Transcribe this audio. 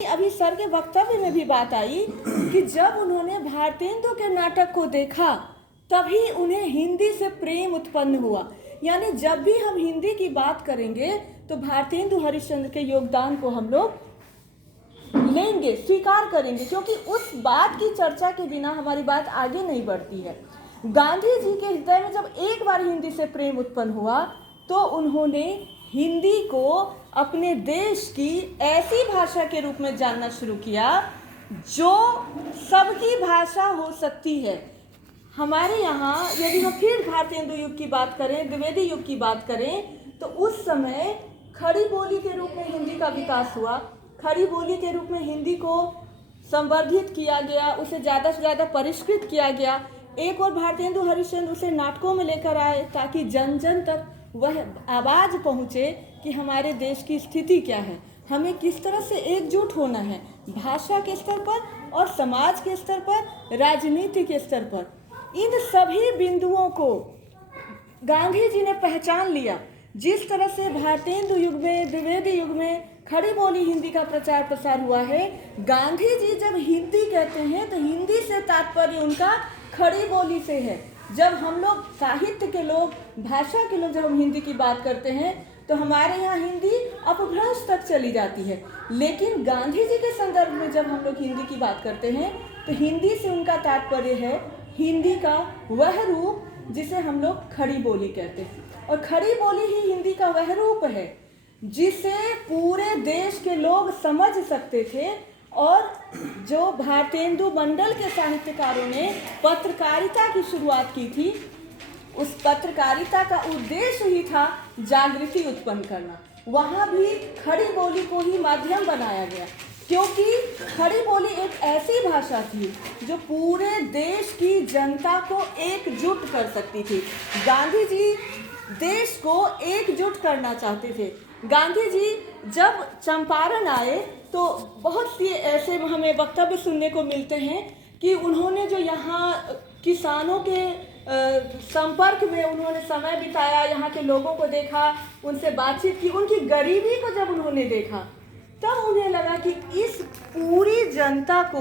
अभी सर के वक्तव्य में भी बात आई कि जब उन्होंने भारतेंदु के नाटक को देखा तभी उन्हें हिंदी से प्रेम उत्पन्न हुआ। यानी जब भी हम हिंदी की बात करेंगे तो भारतेंदु हरिश्चंद्र के योगदान को हम लोग लेंगे, स्वीकार करेंगे, क्योंकि उस बात की चर्चा के बिना हमारी बात आगे नहीं बढ़ती है। गांधी जी के हृदय में जब एक बार हिंदी से प्रेम उत्पन्न हुआ तो उन्होंने हिंदी को अपने देश की ऐसी भाषा के रूप में जानना शुरू किया जो सबकी भाषा हो सकती है। हमारे यहाँ यदि हम फिर भारतेंदु युग की बात करें, द्विवेदी युग की बात करें, तो उस समय खड़ी बोली के रूप में हिंदी का विकास हुआ। खड़ी बोली के रूप में हिंदी को संवर्धित किया गया, उसे ज़्यादा से ज़्यादा परिष्कृत किया गया। एक और भारतेंदु हरिश्चंद्र उसे नाटकों में लेकर आए ताकि जन जन तक वह आवाज़ पहुँचे कि हमारे देश की स्थिति क्या है, हमें किस तरह से एकजुट होना है, भाषा के स्तर पर और समाज के स्तर पर, राजनीति के स्तर पर। इन सभी बिंदुओं को गांधी जी ने पहचान लिया। जिस तरह से भारतेंदु युग में, द्विवेदी युग में खड़ी बोली हिंदी का प्रचार प्रसार हुआ है, गांधी जी जब हिंदी कहते हैं तो हिंदी से तात्पर्य उनका खड़ी बोली से है। जब हम लोग साहित्य के लोग, भाषा के लोग, जब हम हिंदी की बात करते हैं तो हमारे यहाँ हिंदी अपभ्रंश तक चली जाती है, लेकिन गांधी जी के संदर्भ में जब हम लोग हिंदी की बात करते हैं तो हिंदी से उनका तात्पर्य है हिंदी का वह रूप जिसे हम लोग खड़ी बोली कहते हैं। और खड़ी बोली ही हिंदी का वह रूप है जिसे पूरे देश के लोग समझ सकते थे। और जो भारतेंदु मंडल के साहित्यकारों ने पत्रकारिता की शुरुआत की थी, उस पत्रकारिता का उद्देश्य ही था जागृति उत्पन्न करना। वहाँ भी खड़ी बोली को ही माध्यम बनाया गया, क्योंकि खड़ी बोली एक ऐसी भाषा थी जो पूरे देश की जनता को एकजुट कर सकती थी। गांधी जी देश को एकजुट करना चाहते थे। गांधी जी जब चंपारण आए तो बहुत सी ऐसे हमें वक्तव्य सुनने को मिलते हैं कि उन्होंने जो यहाँ किसानों के संपर्क में उन्होंने समय बिताया, यहाँ के लोगों को देखा, उनसे बातचीत की, उनकी गरीबी को जब उन्होंने देखा तब उन्हें लगा कि इस पूरी जनता को